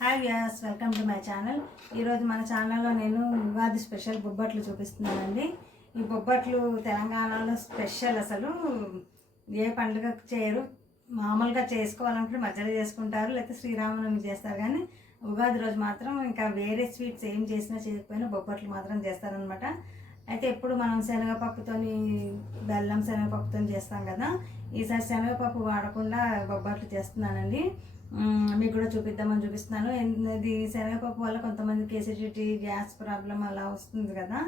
Hi Vyas welcome to my channel ఈరోజు మన ఛానల్లో నేను ఉగాది స్పెషల్ బొబ్బట్లు చూపిస్తున్నానండి. ఈ బొబ్బట్లు తెలంగాణలో స్పెషల్ అసలు. ఏ పండుగ చేయరు. మామూలుగా చేసుకోవాలంటే మధ్యలో చేసుకుంటారు లేకపోతే శ్రీరామనవమి చేస్తారు కానీ ఉగాది రోజు మాత్రం ఇంకా వేరే స్వీట్స్ ఏం చేసినా చేయకపోయినా బొబ్బట్లు మాత్రం చేస్తారనమాట అయితే ఎప్పుడు మనం శనగపప్పుతోని బెల్లం శనగపప్పుతో చేస్తాం కదా ఈసారి శనగపప్పు వాడకుండా బొబ్బట్లు చేస్తున్నానండి. మీకు కూడా చూపిద్దామని చూపిస్తున్నాను. ఇది శనగపప్పు వల్ల కొంతమందికి ఎసిడిటీ గ్యాస్ ప్రాబ్లం అలా వస్తుంది కదా.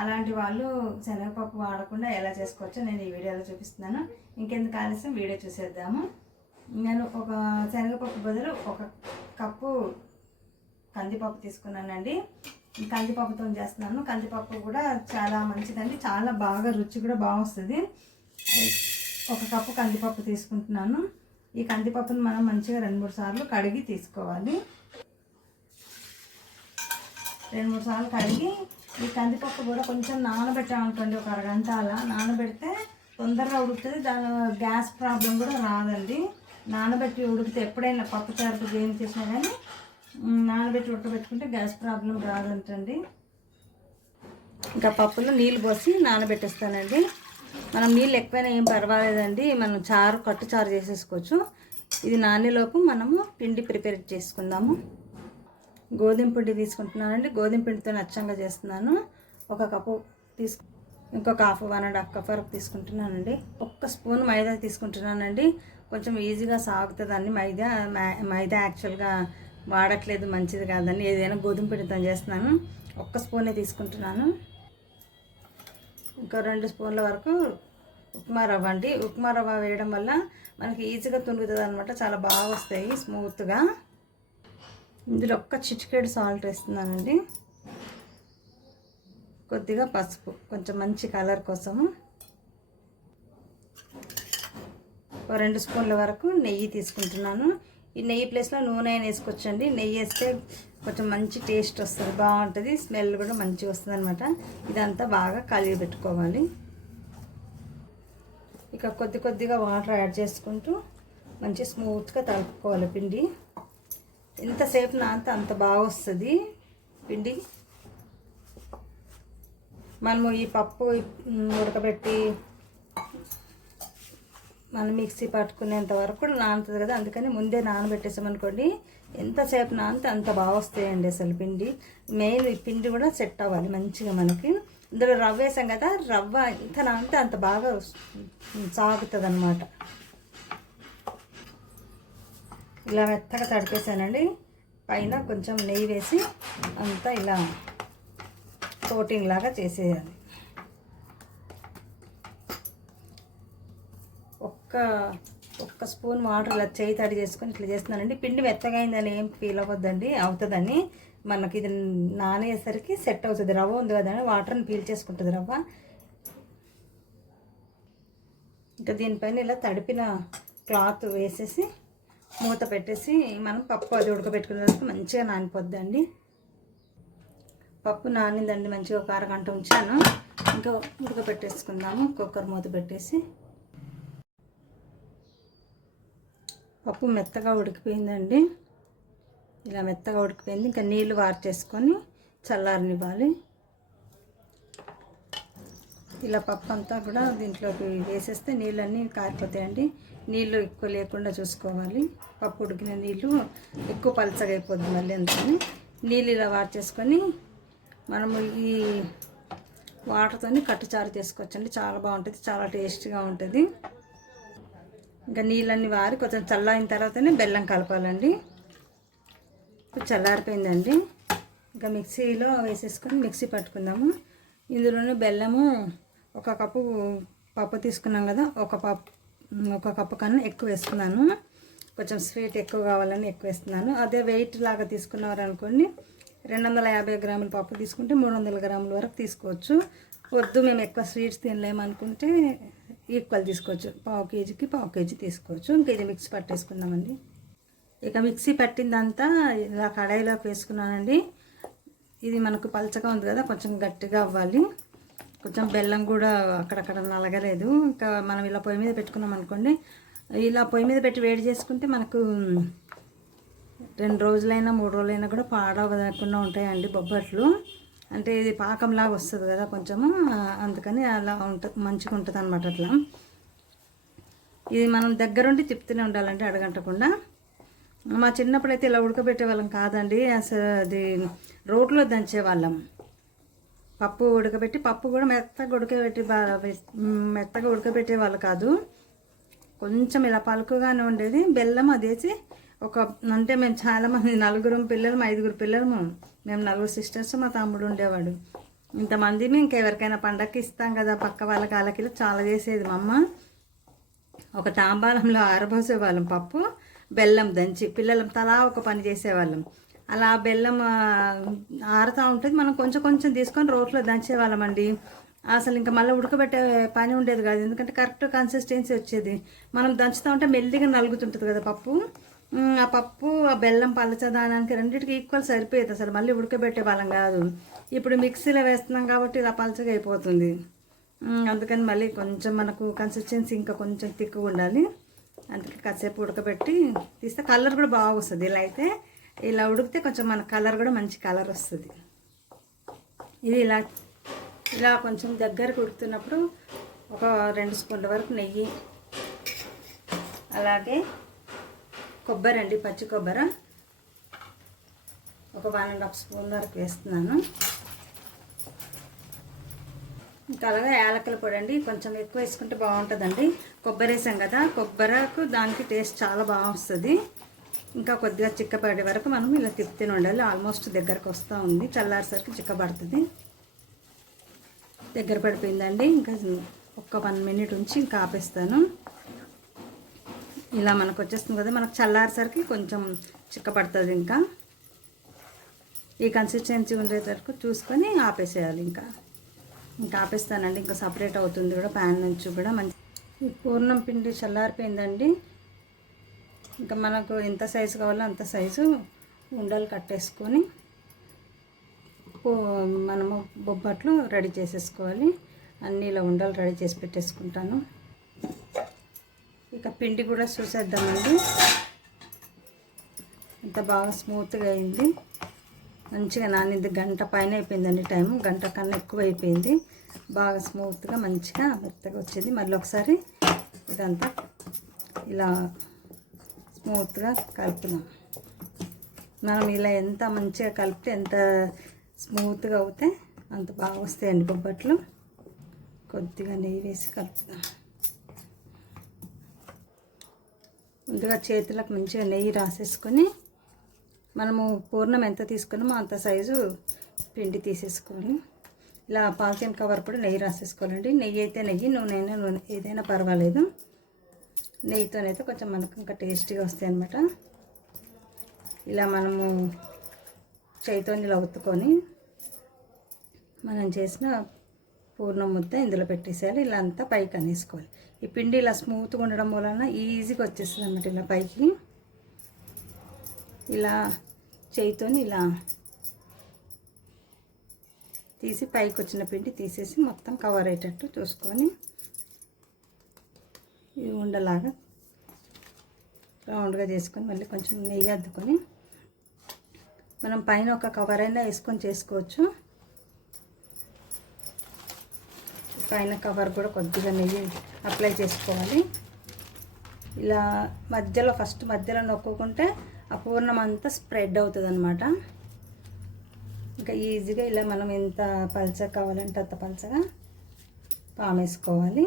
అలాంటి వాళ్ళు శనగపప్పు వాడకుండా ఎలా చేసుకోవచ్చో నేను ఈ వీడియోలో చూపిస్తున్నాను. ఇంకెందుకు ఆలస్యం? వీడియో చూసేద్దాము. నేను ఒక శనగపప్పు బదులు ఒక కప్పు కందిపప్పు తీసుకున్నానండి. కందిపప్పుతో చేస్తున్నాను. కందిపప్పు కూడా చాలా మంచిదండి. చాలా బాగా రుచి కూడా బాగా వస్తుంది. ఒక కప్పు కందిపప్పు తీసుకుంటున్నాను. ఈ కందిపప్పును మనం మంచిగా రెండు మూడు సార్లు కడిగి తీసుకోవాలి. రెండు మూడు సార్లు కడిగి ఈ కందిపప్పు కూడా కొంచెం నానబెట్టామనుకోండి ఒక అరగంట అలా నానబెడితే తొందరగా ఉడుకుతుంది దాని గ్యాస్ ప్రాబ్లం కూడా రాదండి. నానబెట్టి ఉడికితే ఎప్పుడైనా పప్పు చారు ఏం చేసినా కానీ నానబెట్టి ఉడకబెట్టుకుంటే గ్యాస్ ప్రాబ్లం రాదంటండి. ఇంకా పప్పులో నీళ్ళు పోసి నానబెట్టేస్తానండి. మనం నీళ్ళు ఎక్కువైనా ఏం పర్వాలేదండి. మనం చారు కట్టు చారు చేసేసుకోవచ్చు. ఇది నానేలోపు మనము పిండి ప్రిపేర్ చేసుకుందాము. గోధుమ పిండి తీసుకుంటున్నానండి. గోధుమ పిండితో నచ్చంగా చేస్తున్నాను. ఒక కప్పు తీసుకు ఇంకొక half one and half cup వరకు తీసుకుంటున్నానండి. ఒక్క స్పూన్ మైదా తీసుకుంటున్నానండి. కొంచెం ఈజీగా సాగుతుందండి. మైదా మైదా యాక్చువల్గా వాడట్లేదు మంచిది కాదండి. ఏదైనా గోధుమ పిండితో చేస్తున్నాను. ఒక్క స్పూనే తీసుకుంటున్నాను. ఇంకా రెండు స్పూన్ల వరకు ఉప్మా రవ్వ అండి. ఉప్మా రవ్వ వేయడం వల్ల మనకి ఈజీగా తునుగుతుంది అనమాట చాలా బాగా వస్తాయి స్మూత్గా. ఇందులో ఒక్క చిటికేడు సాల్ట్ వేస్తున్నానండి. కొద్దిగా పసుపు కొంచెం మంచి కలర్ కోసము ఒక రెండు స్పూన్ల వరకు నెయ్యి తీసుకుంటున్నాను. ఈ నెయ్యి ప్లేస్లో నూనె అయినా వేసుకోవచ్చండి. నెయ్యి వేస్తే కొంచెం మంచి టేస్ట్ వస్తుంది బాగుంటుంది స్మెల్ కూడా మంచిగా వస్తుంది అనమాట ఇదంతా బాగా కలిగి పెట్టుకోవాలి. ఇక కొద్ది కొద్దిగా వాటర్ యాడ్ చేసుకుంటూ మంచి స్మూత్గా తలుపుకోవాలి పిండి. ఎంతసేపు నాంత అంత బాగా వస్తుంది పిండి. మనము ఈ పప్పు ఉడకబెట్టి మనం మిక్సీ పట్టుకునేంత వరకు కూడా నానుతుంది కదా అందుకని ముందే నానబెట్టేసామనుకోండి ఎంతసేపు నానితే అంత బాగా వస్తాయండి అసలు పిండి. మెయిన్ ఈ పిండి కూడా సెట్ అవ్వాలి మంచిగా మనకి. ఇందులో రవ్వ వేసాం కదా రవ్వ ఎంత నానితే అంత బాగా సాగుతుంది అనమాట ఇలా మెత్తగా తడిపేసానండి. పైన కొంచెం నెయ్యి వేసి అంతా ఇలా కోటింగ్ లాగా చేసేయాలి. ఒక్క ఒక్క స్పూన్ వాటర్ ఇలా చేయి తడి చేసుకొని ఇట్లా చేస్తున్నానండి. పిండి మెత్తగా అయిందని ఏం ఫీల్ అవ్వద్దండి అవుతుందని మనకి ఇది నానేసరికి సెట్ అవుతుంది రవ్వ ఉంది కదండి వాటర్ని పీల్ చేసుకుంటుంది రవ్వ. ఇంకా దీనిపైన ఇలా తడిపిన క్లాత్ వేసేసి మూత పెట్టేసి మనం పప్పు అది ఉడకబెట్టుకునే వరకు మంచిగా నానిపోద్దండి. పప్పు నానిందండి మంచిగా ఒక అరగంట ఉంచాను. ఇంకా ఉడకబెట్టేసుకుందాము కుక్కర్ మూత పెట్టేసి. పప్పు మెత్తగా ఉడికిపోయిందండి. ఇలా మెత్తగా ఉడికిపోయింది. ఇంకా నీళ్ళు వార్చేసుకొని చల్లారనివ్వాలి. ఇలా పప్పు అంతా కూడా దీంట్లోకి వేసేస్తే నీళ్ళన్నీ కారిపోతాయండి. నీళ్ళు ఎక్కువ లేకుండా చూసుకోవాలి. పప్పు ఉడికిన నీళ్ళు ఎక్కువ పలచగా అయిపోద్ది మళ్ళీ అందుకని నీళ్ళు ఇలా వార్చేసుకొని మనము ఈ వాటర్తో కట్టుచారు చేసుకోవచ్చండి. చాలా బాగుంటుంది. చాలా టేస్ట్గా ఉంటుంది. ఇంకా నీళ్ళన్నీ వారి కొంచెం చల్లారిన తర్వాతనే బెల్లం కలపాలండి. ఇప్పుడు చల్లారిపోయిందండి. ఇంకా మిక్సీలో వేసేసుకొని మిక్సీ పట్టుకుందాము. ఇందులోనే బెల్లము ఒక కప్పు పప్పు తీసుకున్నాం కదా ఒక పప్పు ఒక కప్పు కన్నా ఎక్కువ వేసుకున్నాను. కొంచెం స్వీట్ ఎక్కువ కావాలని ఎక్కువ వేస్తున్నాను. అదే వెయిట్ లాగా తీసుకున్నారు అనుకోండి రెండు వందల యాభై గ్రాముల పప్పు తీసుకుంటే మూడు వందల గ్రాముల వరకు తీసుకోవచ్చు. వద్దు మేము ఎక్కువ స్వీట్స్ తినలేమనుకుంటే ఈక్వల్ తీసుకోవచ్చు. పావు కేజీకి పావు కేజీ తీసుకోవచ్చు. ఇంకేది మిక్సీ పట్టేసుకుందామండి. ఇక మిక్సీ పట్టిందంతా ఇలా కడాయిలోకి వేసుకున్నానండి. ఇది మనకు పలచగా ఉంది కదా కొంచెం గట్టిగా అవ్వాలి. కొంచెం బెల్లం కూడా అక్కడక్కడ నలగలేదు. ఇంకా మనం ఇలా పొయ్యి మీద పెట్టుకున్నాం అనుకోండి ఇలా పొయ్యి మీద పెట్టి వేడి చేసుకుంటే మనకు రెండు రోజులైనా మూడు రోజులైనా కూడా పాడవకుండా ఉంటాయండి బొబ్బట్లు. అంటే ఇది పాకంలాగా వస్తుంది కదా కొంచెము అందుకని అలా ఉంటుంది మంచిగా ఉంటుంది అనమాట అట్లా. ఇది మనం దగ్గరుండి తిప్పుతూనే ఉండాలంటే అడగంటకుండా. మా చిన్నప్పుడు అయితే ఇలా ఉడకబెట్టే వాళ్ళం కాదండి అసలు అది రోట్లో దంచేవాళ్ళం. పప్పు ఉడకబెట్టి పప్పు కూడా మెత్తగా ఉడకబెట్టి మెత్తగా ఉడకబెట్టే వాళ్ళు కాదు. కొంచెం ఇలా పలుకుగానే ఉండేది బెల్లం అదేసి ఒక అంటే మేము చాలా నలుగురం పిల్లలు ఐదుగురు పిల్లలము మేము నలుగురు సిస్టర్స్ మా తమ్ముడు ఉండేవాడు. ఇంతమంది మేము ఇంకెవరికైనా పండగకి ఇస్తాం కదా పక్క వాళ్ళకి వాళ్ళకి చాలా చేసేది మా అమ్మ. ఒక తాంబాలంలో ఆరబోసేవాళ్ళం పప్పు బెల్లం దంచి పిల్లలం తలా ఒక పని చేసేవాళ్ళం. అలా బెల్లం ఆరుతూ ఉంటుంది మనం కొంచెం కొంచెం తీసుకొని రోట్లో దంచేవాళ్ళం అండి. అసలు ఇంకా మళ్ళీ ఉడకబెట్టే పని ఉండేది కాదు ఎందుకంటే కరెక్ట్ కన్సిస్టెన్సీ వచ్చేది. మనం దంచుతూ ఉంటే మెల్లిగా నలుగుతుంటుంది కదా పప్పు. ఆ పప్పు ఆ బెల్లం పలచదానానికి రెండింటికి ఈక్వల్ సరిపోయేది అసలు. మళ్ళీ ఉడకబెట్టే వాళ్ళం కాదు. ఇప్పుడు మిక్సీలో వేస్తున్నాం కాబట్టి ఇలా పలచగా అయిపోతుంది. అందుకని మళ్ళీ కొంచెం మనకు కన్సిస్టెన్సీ ఇంకా కొంచెం తిక్కుగా ఉండాలి. అందుకే కాసేపు ఉడకబెట్టి తీస్తే కలర్ కూడా బాగా వస్తుంది ఇలా అయితే ఇలా ఉడికితే కొంచెం మన కలర్ కూడా మంచి కలర్ వస్తుంది. ఇది ఇలా ఇలా కొంచెం దగ్గరకు ఉడుకుతున్నప్పుడు ఒక రెండు స్పూన్ల వరకు నెయ్యి. అలాగే కొబ్బరి అండి పచ్చి కొబ్బరి. ఒక వన్ అండ్ హాఫ్ స్పూన్ వరకు వేస్తున్నాను. ఇంకా అలాగే యాలకుల పొడి అండి కొంచెం ఎక్కువ వేసుకుంటే బాగుంటుందండి. కొబ్బరి వేసాం కదా కొబ్బరకు దానికి టేస్ట్ చాలా బాగా వస్తుంది. ఇంకా కొద్దిగా చిక్కపడే వరకు మనం ఇలా తిప్పుతూనే ఉండాలి. ఆల్మోస్ట్ దగ్గరకు వస్తూ ఉంది. చల్లారేసరికి చిక్కబడుతుంది. దగ్గర పడిపోయిందండి. ఇంకా ఒక్క వన్ మినిట్ ఉంచి ఇంకా ఆపేస్తాను. ఇలా మనకు వచ్చేస్తుంది కదా మనకు చల్లారేసరికి కొంచెం చిక్కపడుతుంది ఇంకా. ఈ కన్సిస్టెన్సీ ఉండేటరకు చూసుకొని ఆపేసేయాలి ఇంకా. ఇంకా ఆపేస్తానండి ఇంకా సపరేట్ అవుతుంది కూడా ప్యాన్ నుంచి కూడా మంచి ఈ పూర్ణం పిండి చల్లారిపోయిందండి. ఇంకా మనకు ఎంత సైజు కావాలో అంత సైజు ఉండలు కట్టేసుకొని మనము బొబ్బట్లు రెడీ చేసేసుకోవాలి. అన్నీ ఇలా ఉండలు రెడీ చేసి పెట్టేసుకుంటాను. ఇక పిండి కూడా చూసేద్దామండి. ఎంత బాగా స్మూత్గా అయింది. మంచిగా నానింది. గంట పైన అయిపోయిందండి టైం గంట కన్నా ఎక్కువ అయిపోయింది. బాగా స్మూత్గా మంచిగా మెత్తగా వచ్చింది. మళ్ళీ ఒకసారి ఇదంతా ఇలా స్మూత్గా కలుపుదాం. మనం ఇలా ఎంత మంచిగా కలిపితే ఎంత స్మూత్గా అవుతే అంత బాగా వస్తాయండి బొబ్బట్లు. కొద్దిగా నెయ్యి వేసి కలుపుదాం. ముందుగా చేతులకు మంచిగా నెయ్యి రాసేసుకొని మనము పూర్ణం ఎంత తీసుకున్నామో అంత సైజు పిండి తీసేసుకోవాలి ఇలా పాలిథిన్ కవర్ కూడా నెయ్యి రాసేసుకోవాలండి. నెయ్యి అయితే నెయ్యి నూనె అయినా నూనె ఏదైనా పర్వాలేదు. నెయ్యితోనైతే కొంచెం మనకు ఇంకా టేస్టీగా వస్తాయి అన్నమాట. ఇలా మనము చేయితో ఇలా ఉత్తుకొని మనం చేసిన పూర్ణం ముద్ద ఇందులో పెట్టేసేయాలి. ఇలా అంతా పైకి అనేసుకోవాలి. ఈ పిండి ఇలా స్మూత్గా ఉండడం వలన ఈజీగా వచ్చేస్తుంది అన్నమాట ఇలా పైకి. ఇలా చేయితోని ఇలా తీసి పైకి వచ్చిన పిండి తీసేసి మొత్తం కవర్ అయ్యేటట్టు చూసుకొని ఇది ఉండలాగా రౌండ్గా చేసుకొని మళ్ళీ కొంచెం నెయ్యి అద్దుకొని మనం పైన ఒక కవర్ అయినా వేసుకొని చేసుకోవచ్చు. పైన కవర్ కూడా కొద్దిగా నెయ్యి అప్లై చేసుకోవాలి. ఇలా మధ్యలో ఫస్ట్ మధ్యలో నొక్కుకుంటే అపూర్ణం అంతా స్ప్రెడ్ అవుతుంది అనమాట ఇంకా ఈజీగా ఇలా మనం ఎంత పలచగా కావాలంటే అంత పలచగా పామేసుకోవాలి.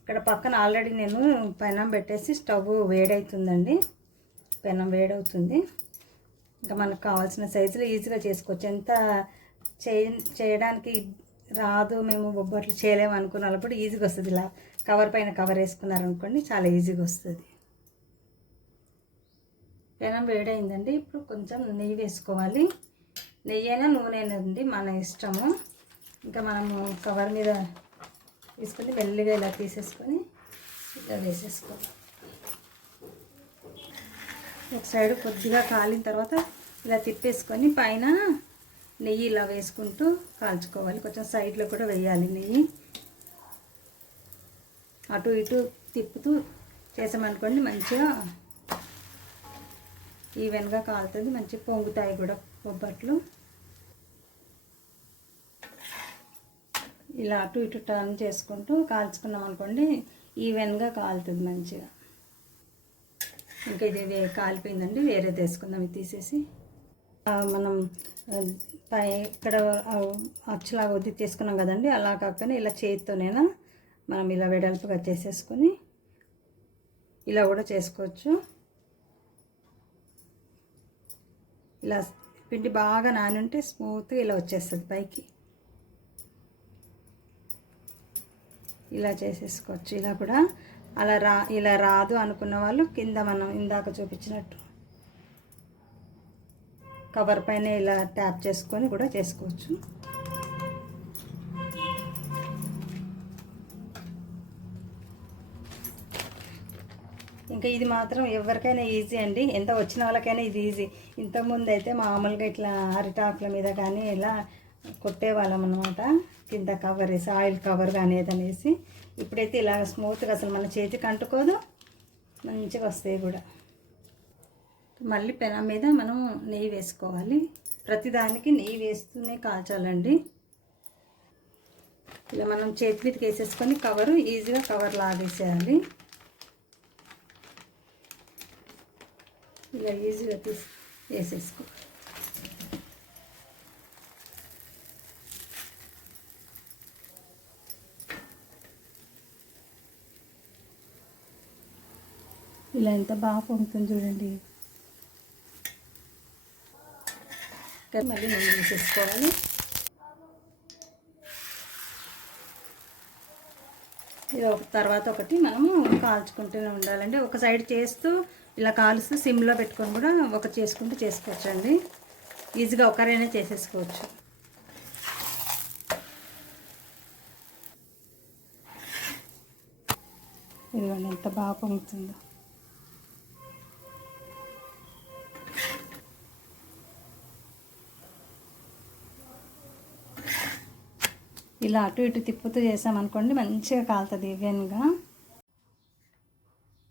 ఇక్కడ పక్కన ఆల్రెడీ నేను పెనం పెట్టేసి స్టవ్ వేడవుతుందండి పెనం వేడవుతుంది. ఇంకా మనకు కావాల్సిన సైజులో ఈజీగా చేసుకోవచ్చు. ఎంత చేయ చేయడానికి రాదు మేము బొబ్బట్లు చేయలేము అనుకున్నప్పుడు ఈజీగా వస్తుంది ఇలా. కవర్ పైన కవర్ వేసుకున్నారనుకోండి చాలా ఈజీగా వస్తుంది. పెనం వేడైందండి ఇప్పుడు కొంచెం నెయ్యి వేసుకోవాలి. నెయ్యి అయినా నూనె అండి మన ఇష్టము. ఇంకా మనము కవర్ మీద తీసుకొని మెల్లిగా ఇలా తీసేసుకొని ఇలా వేసేసుకోవాలి. ఒక సైడ్ కొద్దిగా కాలిన తర్వాత ఇలా తిప్పేసుకొని పైన నెయ్యి ఇలా వేసుకుంటూ కాల్చుకోవాలి. కొంచెం సైడ్లో కూడా వేయాలి నెయ్యి. అటు ఇటు తిప్పుతూ చేసామనుకోండి మంచిగా ఈవెన్గా కాలుతుంది. మంచి పొంగుతాయి కూడా బొబ్బట్లు. ఇలా అటు ఇటు టర్న్ చేసుకుంటూ కాల్చుకున్నాం అనుకోండి ఈవెన్గా కాలుతుంది మంచిగా. ఇంకా ఇది వే కాలిపోయిందండి. వేరే తీసుకుందాం ఇది తీసేసి. మనం పై ఇక్కడ అచ్చులాగా ఉద్ది తీసుకున్నాం కదండి అలా కాకుండా ఇలా చేతితోనైనా మనం ఇలా వెడల్పుగా చేసేసుకొని ఇలా కూడా చేసుకోవచ్చు. ఇలా పిండి బాగా నాని ఉంటే స్మూత్గా ఇలా వచ్చేస్తుంది పైకి. ఇలా చేసేసుకోవచ్చు. ఇలా కూడా అలా రా ఇలా రాదు అనుకున్న వాళ్ళు కింద మనం ఇందాక చూపించినట్టు. కవర్ పైన ఇలా ట్యాప్ చేసుకొని కూడా చేసుకోవచ్చు. ఇంకా ఇది మాత్రం ఎవరికైనా ఈజీ అండి. ఎంత వచ్చిన వాళ్ళకైనా ఇది ఈజీ. ఇంతకుముందు అయితే మామూలుగా ఇట్లా అరిటాకుల మీద కానీ ఇలా కొట్టేవాళ్ళం అనమాట కింద కవర్ వేసి ఆయిల్ కవర్ కానీ ఏదనేసి ఇప్పుడైతే ఇలా స్మూత్గా అసలు మన చేతికి అంటుకోదు. మంచిగా వస్తాయి కూడా. మళ్ళీ పెన మీద మనం నెయ్యి వేసుకోవాలి. ప్రతిదానికి నెయ్యి వేస్తూనే కాల్చాలండి. ఇలా మనం చేతి మీదకి వేసేసుకొని కవరు ఈజీగా కవర్ లాగేసేయాలి. ఇలా ఈజీగా తీసి వేసేసుకో ఇలా ఎంత బాగా పొంగుతుంది చూడండి. ఇంకా మళ్ళీ మనం వేసేసుకోవాలి ఇది ఒక తర్వాత ఒకటి మనము కాల్చుకుంటూనే ఉండాలండి. ఒక సైడ్ చేస్తూ ఇలా కాలుస్తూ సిమ్లో పెట్టుకొని కూడా ఒక చేసుకుంటూ చేసుకోవచ్చు అండి ఈజీగా ఒకరైనా చేసేసుకోవచ్చు. ఇదిగోండి ఎంత బాగా పొంగుతుందో. ఇలా అటు ఇటు తిప్పుతూ చేసామనుకోండి మంచిగా కాలుతుంది ఈవెన్గా.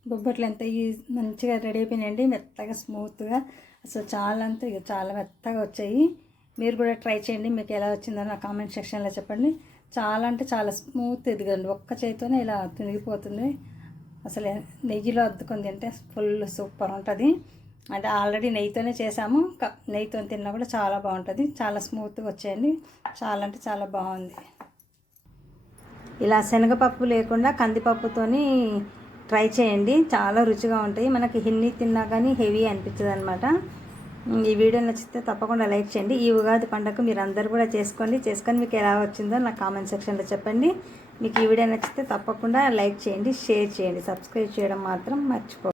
బొబ్బట్లు ఎంత ఈ మంచిగా రెడీ అయిపోయినాయండి మెత్తగా స్మూత్గా. అసలు చాలా అంతా ఇక చాలా మెత్తగా వచ్చాయి. మీరు కూడా ట్రై చేయండి మీకు ఎలా వచ్చిందో నా కామెంట్ సెక్షన్లో చెప్పండి. చాలా అంటే చాలా స్మూత్ ఎదిగండి ఒక్క చేతితోనే ఇలా తిరిగిపోతుంది. అసలు నెయ్యిలో అద్దుకుంది అంటే ఫుల్ సూపర్ ఉంటుంది. అంటే ఆల్రెడీ నెయ్యితోనే చేసాము నెయ్యితో తిన్నా కూడా చాలా బాగుంటుంది. చాలా స్మూత్గా వచ్చాయండి చాలా అంటే చాలా బాగుంది. ఇలా శనగపప్పు లేకుండా కందిపప్పుతోని ట్రై చేయండి. చాలా రుచిగా ఉంటాయి. మనకి హిన్ని తిన్నా కానీ హెవీ అనిపించదు అనమాట ఈ వీడియో నచ్చితే తప్పకుండా లైక్ చేయండి. ఈ ఉగాది పండుగ మీరు అందరు కూడా చేసుకోండి. చేసుకొని మీకు ఎలా వచ్చిందో నాకు కామెంట్ సెక్షన్లో చెప్పండి. మీకు ఈ వీడియో నచ్చితే తప్పకుండా లైక్ చేయండి షేర్ చేయండి. సబ్స్క్రైబ్ చేయడం మాత్రం మర్చిపో